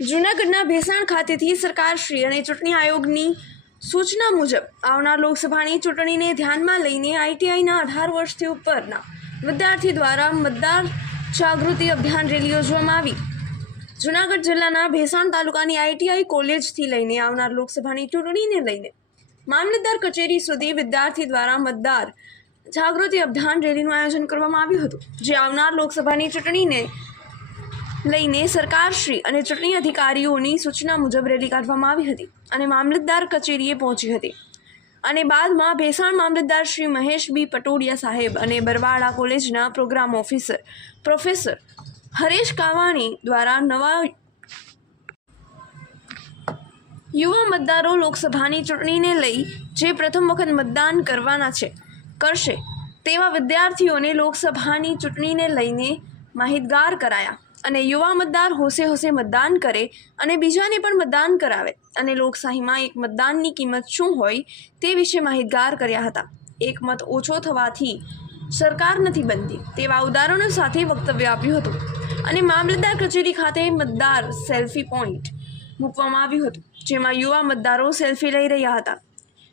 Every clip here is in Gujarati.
જૂનાગઢના ભેસાણ ખાતેથી સરકારશ્રી અને ચૂંટણી આયોગની સૂચના મુજબ આવનાર લોકસભાની ચૂંટણીને ધ્યાનમાં લઈને આઈટીઆઈના 18 વર્ષથી ઉપરના વિદ્યાર્થી દ્વારા મતદાર જાગૃતિ અભિયાન રેલી યોજવામાં આવી। જૂનાગઢ જિલ્લાના ભેસાણ તાલુકાની આઈટીઆઈ કોલેજથી લઈને આવનાર લોકસભાની ચૂંટણીને લઈને મામલતદાર કચેરી સુધી વિદ્યાર્થી દ્વારા મતદાર જાગૃતિ અભિયાન રેલીનું આયોજન કરવામાં આવ્યું હતું, જે આવનાર લોકસભાની ચૂંટણીને લઈને સરકારશ્રી અને ચૂંટણી અધિકારીઓની સૂચના મુજબ રેલી કાઢવામાં આવી હતી અને મામલતદાર કચેરીએ પહોંચી હતી અને બાદમાં ભેસાણ મામલતદાર શ્રી મહેશ બી પટોડિયા સાહેબ અને બરવાડા કોલેજના programme officer professor Haresh Kavani દ્વારા નવા યુવા મતદારો લોકસભાની ચૂંટણીને લઈ જે પ્રથમ વખત મતદાન કરશે તેવા વિદ્યાર્થીઓને લોકસભાની ચૂંટણીને લઈને માહિતગાર કરાયા અને યુવા મતદાર હોશે મતદાન કરે અને બીજાને પણ મતદાન કરાવે અને લોકશાહીમાં એક મતદાનની કિંમત શું હોય તે વિશે માહિતગાર કર્યા હતા। એક મત ઓછો થવાથી સરકાર નથી બનતી તેવા ઉદાહરણો સાથે વક્તવ્ય આપ્યું હતું અને મામલતદાર કચેરી ખાતે મતદાર સેલ્ફી પોઈન્ટ મૂકવામાં આવ્યું હતું, જેમાં યુવા મતદારો સેલ્ફી લઈ રહ્યા હતા।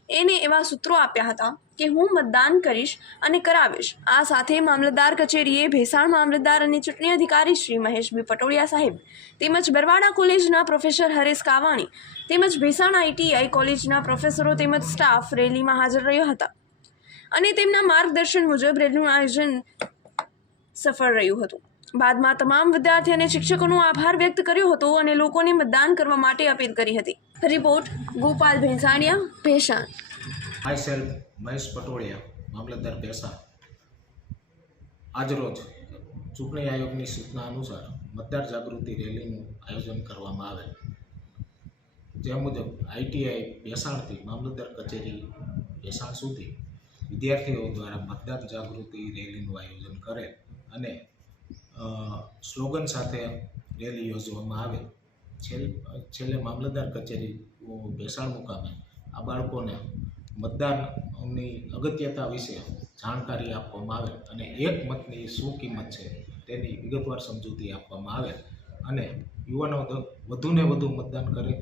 એને એવા સૂત્રો આપ્યા હતા કે હું મતદાન કરીશ અને કરાવીશ। આ સાથે મામલતદાર કચેરીએ ભેસાણ મામલતદાર અને ચૂંટણી અધિકારી શ્રી મહેશ બી પટોડિયા સાહેબ તેમજ બરવાડા કોલેજના પ્રોફેસર હરેશ કાવાણી તેમજ ભેસાણ આઈટીઆઈ કોલેજના પ્રોફેસરો તેમજ સ્ટાફ રેલીમાં હાજર રહ્યો હતા અને તેમના માર્ગદર્શન મુજબ રેલીનું આયોજન સફળ રહ્યું હતું। બાદમાં તમામ વિદ્યાર્થી અને શિક્ષકોનો આભાર વ્યક્ત કર્યો હતો અને લોકોને મતદાન કરવા માટે અપીલ કરી હતી। Report Gopal Bhesaniya, Bhesan. Myself Mahesh Patodiya, મામલતદાર ભેસાણ। આજરોજ ચૂંટણી આયોગની સૂચના અનુસાર મતદાર જાગૃતિ રેલીનું આયોજન કરવામાં આવેલ, જે મુજબ આઈટીઆઈ ભેસાણથી મામલતદાર કચેરી ભેસાણ સુધી વિદ્યાર્થીઓ દ્વારા મતદાર જાગૃતિ રેલીનું આયોજન કરેલ અને સ્લોગન સાથે રેલી યોજવામાં આવેલ। છેલ્લે મામલતદાર કચેરી ભેસાણ મુકામે આ બાળકોને મતદાનની અગત્યતા વિશે જાણકારી આપવામાં આવેલ અને એક મતની શું કિંમત છે તેની વિગતવાર સમજૂતી આપવામાં આવેલ અને યુવાનો વધુને વધુ મતદાન કરે,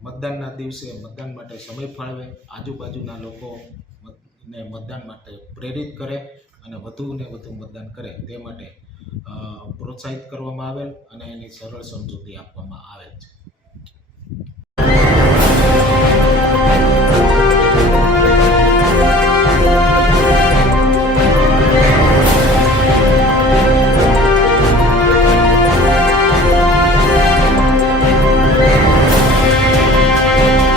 મતદાનના દિવસે મતદાન માટે સમય ફાળવે, આજુબાજુના લોકોને મતદાન માટે પ્રેરિત કરે અને વધુને વધુ મતદાન કરે તે માટે પ્રોત્સાહિત કરવામાં આવેલ અને એની સરળ સમજૂતી આપવામાં આવેલ છે।